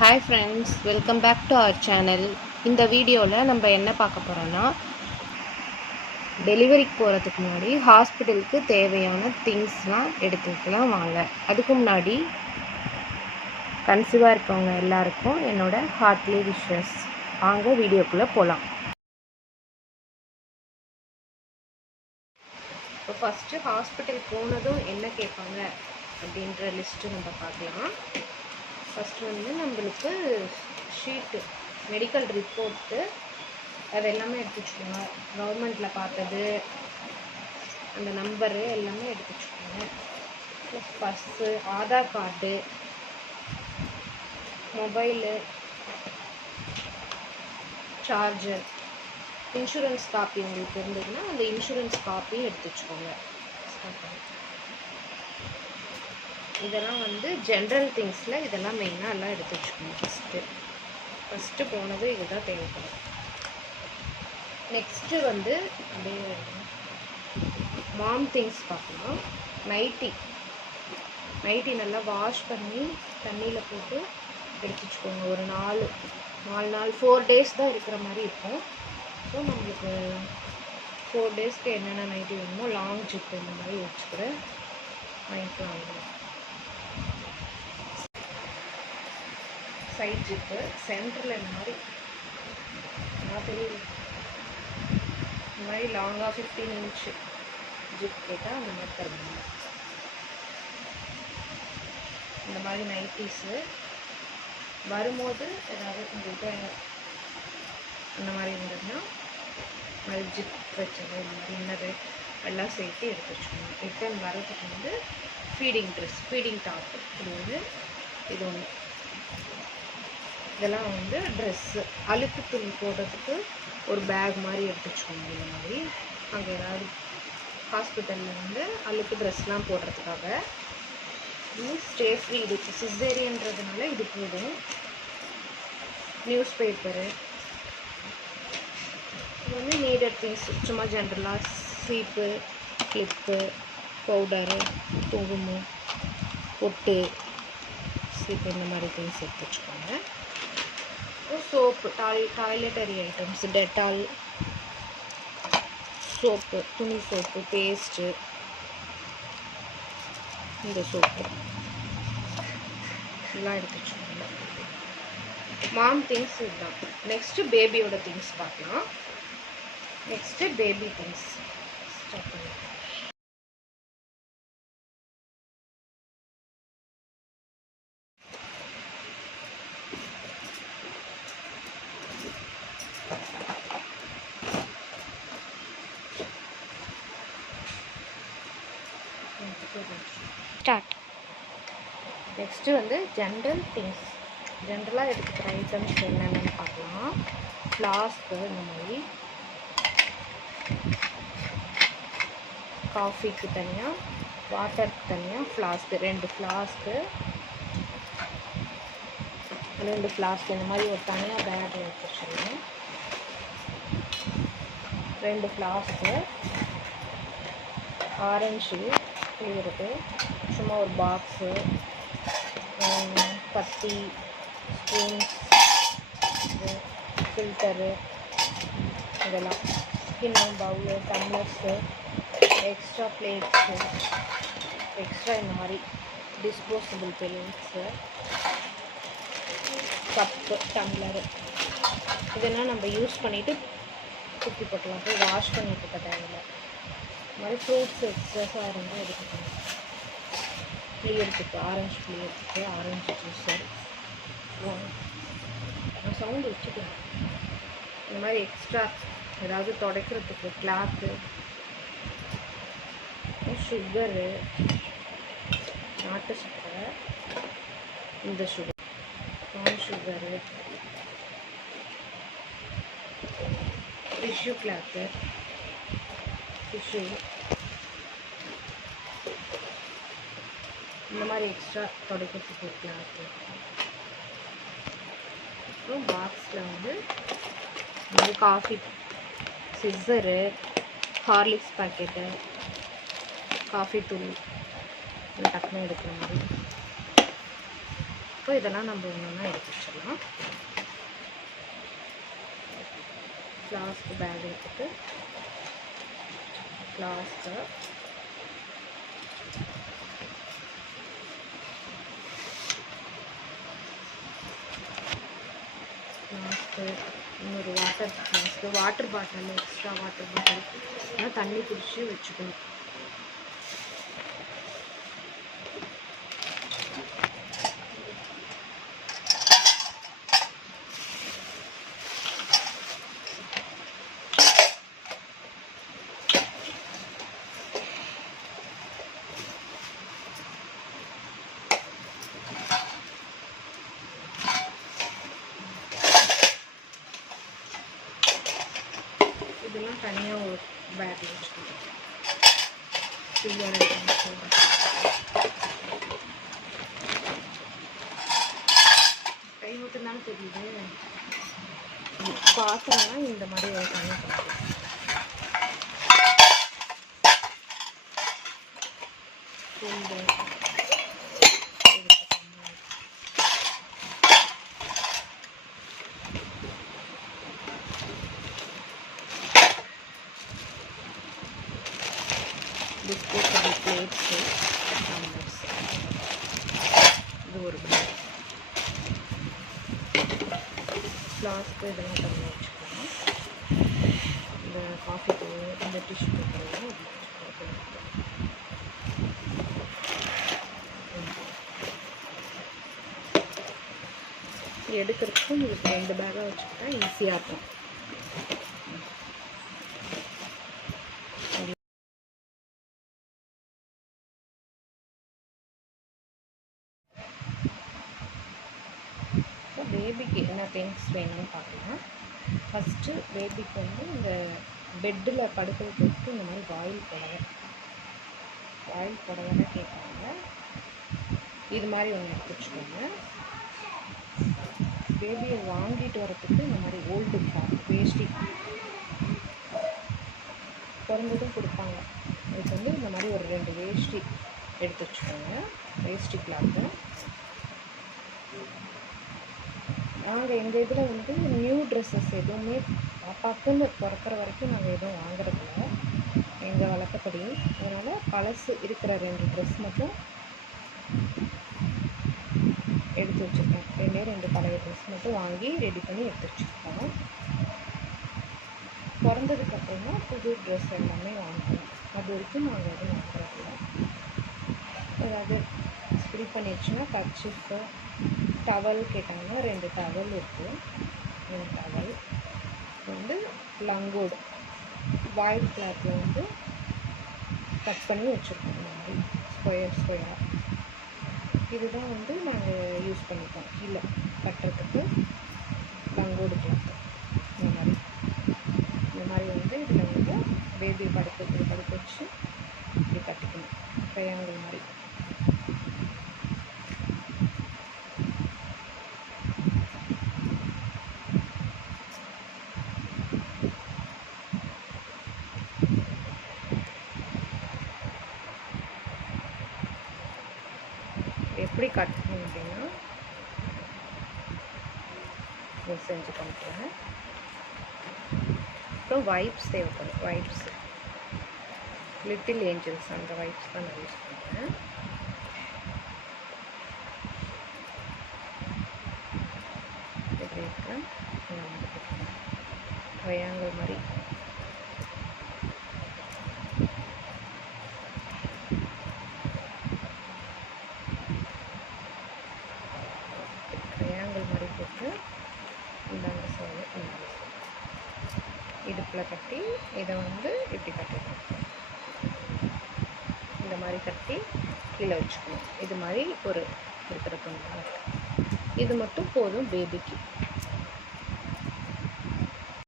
Hi friends, welcome back to our channel. இந்த வீடியோவில் நம்ம என்ன பார்க்க போகிறோன்னா, டெலிவரிக்கு போகிறதுக்கு முன்னாடி ஹாஸ்பிட்டலுக்கு தேவையான திங்ஸ்லாம் எடுத்து வைக்கலாம் வாங்க. அதுக்கு முன்னாடி கன்சீவாக இருக்கவங்க எல்லாருக்கும் என்னோட ஹார்ட்லி விஷஸ். வாங்க வீடியோக்குள்ளே போகலாம். இப்போ ஃபஸ்ட்டு ஹாஸ்பிட்டல் போனதும் என்ன கேட்பாங்க அப்படின்ற லிஸ்ட்டு நம்ம பார்க்கலாம். ஃபஸ்ட்டு வந்து நம்மளுக்கு ஷீட்டு, மெடிக்கல் ரிப்போர்ட்டு, அது எல்லாமே எடுத்து வச்சுக்கோங்க. கவர்மெண்ட்டில் பார்த்தது, அந்த நம்பரு எல்லாமே எடுத்து வச்சுக்கோங்க. Plus bus, Aadhaar card, mobile, charger, insurance copy உங்களுக்கு இருந்ததுன்னா அந்த இன்சூரன்ஸ் காப்பியும் எடுத்து வச்சுக்கோங்க. இதெல்லாம் வந்து ஜென்ரல் திங்ஸில் இதெல்லாம் மெயினாக எல்லாம் எடுத்து வச்சுக்கோங்க. ஃபஸ்ட்டு போனது இதுதான் தேவைப்படும். நெக்ஸ்ட்டு வந்து அப்படியே மாம் திங்ஸ் பார்க்கலாம். நைட்டி நல்லா வாஷ் பண்ணி தண்ணியில் போட்டு எடுத்து வச்சுக்கோங்க. ஒரு 4 நாள் 4 டேஸ் தான் இருக்கிற மாதிரி இருக்கும். ஸோ நம்மளுக்கு 4 டேஸ்க்கு என்னென்ன நைட்டி வேணுமோ லாங் ஜிப் இந்த மாதிரி வச்சுக்கிற வாங்கிக்கலாம். சைட் ஜிப்பு சென்டரில் இந்த மாதிரி தெரியுது, இந்த மாதிரி லாங்காக 15 இன்ச்சு ஜிப் கேட்டால் அந்த மாதிரி தருவாங்க. இந்த மாதிரி நைட்டிஸு வரும்போது ஏதாவது உங்கள்கிட்ட அந்த மாதிரி இருந்ததுன்னா மாதிரி ஜிப் வச்சது இந்த மாதிரி இன்னது எல்லாம் சேர்த்து எடுத்து வச்சுக்கோங்க. ரிட்டன் வரதுக்கு வந்து ஃபீடிங் ட்ரெஸ், ஃபீடிங் டாப்பு, இது ஒன்று. இதெல்லாம் வந்து ட்ரெஸ்ஸு, அழுக்கு துணி போடுறதுக்கு ஒரு பேக் மாதிரி எடுத்து வச்சுக்கோங்க. இந்த மாதிரி அங்கே ஏதாவது ஹாஸ்பிட்டலில் வந்து அழுக்கு ட்ரெஸ்லாம் போடுறதுக்காக. ஸ்டே ஃப்ரீ, இதுக்கு சிசேரியன்றதுனால இது போதும். நியூஸ் பேப்பரு, இது வந்து நீடட் திங்ஸ். சும்மா ஜென்ரலாக சீப்பு, கிளிப்பு, பவுடரு, குங்குமம், பொட்டு, சீப்பு, இந்த மாதிரி திங்ஸ் எடுத்து வச்சுக்கோங்க. Soap, toiletry items, Dettol soap, துணி சோப்பு, பேஸ்ட்டு, இந்த சோப்பு எல்லாம் எடுத்து வச்சுக்கோங்க. மாம் திங்ஸ் இதுதான். நெக்ஸ்ட்டு பேபியோட திங்ஸ் பார்க்கலாம். நெக்ஸ்ட்டு பேபி திங்ஸ் ஸ்டார்ட் பண்ணலாம். ஸ்டார்ட். நெக்ஸ்ட்டு வந்து ஜென்ரல் திங்ஸ், ஜென்ரலாக எடுத்துக்கிற ஐட்டம்ஸ் என்னென்னு பார்க்கலாம். ஃப்ளாஸ்க்கு, இந்த மாதிரி காஃபிக்கு தனியாக, வாட்டருக்கு தனியாக ஃப்ளாஸ்க்கு, 2 ஃப்ளாஸ்க்கு இந்த மாதிரி ஒரு தனியாக பேக் எடுத்து வச்சுருங்க. 2 ஃப்ளாஸ்க்கு, ஆரஞ்சு இருக்குது, சும்மா ஒரு பாக்ஸு, பத்தி, ஸ்பூன்ஸ், ஃபில்டரு, இதெல்லாம், கிண்ணம், bowl, tumblers, extra plates, extra இந்த மாதிரி டிஸ்போசபிள் பிளேட்ஸு, கப்பு, டம்ளரு, இதெல்லாம் நம்ம யூஸ் பண்ணிவிட்டு தூக்கி போட்டலாம். போய் வாஷ் பண்ணிட்டு இருக்க தேவையில்லை. இந்த மாதிரி ஃப்ரூட்ஸ் எக்ஸஸாக இருந்தால் எடுத்துக்கணும். புளியறதுக்கு ஆரஞ்சு, புளியறதுக்கு ஆரஞ்சு ஜூஸர், நான் சவுண்டு வச்சுக்கலாம். இந்த மாதிரி எக்ஸ்ட்ரா ஏதாவது துடைக்கிறதுக்கு கிளாத்து, சுகரு, நாட்டு சக்கரை, இந்த sugar, corn sugar, tissue cloth, tissue, இந்த மாதிரி எக்ஸ்ட்ரா துடைக்கிறதுக்கு கிளாத்து. அப்புறம் பாக்ஸில் வந்து coffee, scissor, Horlicks packet, coffee தூள் டக்குன்னு எடுக்கிற மாதிரி, இப்போ இதெல்லாம் நம்ம ஒன்றா எடுத்து வச்சிடலாம். ஃப்ளாஸ்க் பேக் எடுத்துட்டு ஃப்ளாஸ்க்கு இன்னொரு water flask, water bottle, extra water bottle எல்லாம் தண்ணி குடிச்சு வச்சுக்கணும். இதெல்லாம் தனியாக ஒரு பேக்கில் வச்சுக்கணும். கை மட்டும்தானே தெரியுது. பாத்திரம்னா இந்த மாதிரி ஒரு தண்ணி பண்ணிக்கலாம். டிஸ்போசபிள் பிளேட்ஸு, டம்ளர்ஸ், இது ஒரு ஃப்ளாஸ்க்கு இதெல்லாம் பண்ணி வச்சுக்கலாம். இந்த காஃபி தூள், இந்த டிஷ்யூ பேப்பர்லாம் எடுக்கிறதுக்கும் இதுக்கு 2 பேக்காக வச்சுக்கிட்டா ஈஸியாக இருக்கும். பேபிக்கு என்ன திங்ஸ் வேணும்னு பார்க்கலாம். ஃபஸ்ட்டு பேபிக்கு வந்து இந்த பெட்டில் படுக்க வைக்கிறதுக்கு இந்த மாதிரி வாயில் புடவை தான் கேட்பாங்க. இது மாதிரி ஒன்று எடுத்து வச்சுக்கோங்க. பேபியை வாங்கிட்டு வரத்துக்கு இந்த மாதிரி ஓல்டு கிளாத் வேஷ்டி பிறந்ததும் கொடுப்பாங்க. இதுக்கு வந்து இந்த மாதிரி ஒரு 2 வேஷ்டி எடுத்து வச்சுக்கோங்க. வேஷ்டி கிளாத்து நாங்கள் எங்கள் இதில் வந்து நியூ ட்ரெஸ்ஸஸ் எதுவுமே பாப்பாக்குன்னு பிறக்கிற வரைக்கும் நாங்கள் எதுவும் வாங்குறதில்ல எங்கள் வழக்கப்படி. அதனால் பழசு இருக்கிற 2 ட்ரெஸ் மட்டும் எடுத்து வச்சுருக்கேன். 2 பழைய ட்ரெஸ் மட்டும் வாங்கி ரெடி பண்ணி எடுத்து வச்சுருக்கோம். பிறந்ததுக்கப்புறமா புது ட்ரெஸ் எல்லாமே வாங்குவோம். அது வரைக்கும் நாங்கள் எதுவும் வாங்குறதில்ல. ஏதாவது ஃபில் பண்ணிடுச்சுன்னா கர்ச்சீஃபு, டவல் கேட்டாங்கன்னா 2 டவல் இருக்குது. 2 டவல் வந்து லங்கோடு ஒயிட் கிளாத்தில் வந்து கட் பண்ணி வச்சுருக்கோம். இந்த மாதிரி ஸ்கொயராக இதுதான் வந்து நாங்கள் யூஸ் பண்ணிப்போம் கீழே கட்டுறதுக்கு. லங்கோடு கிளாத்து இந்த மாதிரி வந்து இதில் வந்து பேபி படுக்க வச்சு இப்படி கட்டிக்கணும். ட்ரையாங்கிள் மாதிரி. எப்படி கட்டணும் அப்படின்னா இதை செஞ்சு பண்ணிக்கிறேன். அப்புறம் வைப்ஸ் தேவைப்படும். வைப்ஸ் லிட்டில் ஏஞ்சல்ஸ், அந்த வைப்ஸ் தான் நான் யூஸ் பண்ணுறேன். எப்படி இருக்கேன் ட்ரையாங்கிள் மாதிரி போட்டு இந்தாங்க சைடு இடுப்பில் கட்டி இதை வந்து இப்படி கட்டிடணும். இந்த மாதிரி கட்டி கீழே வச்சுக்கணும். இது மாதிரி ஒரு இருக்கிற துணி இது மட்டும் போதும் பேபிக்கு.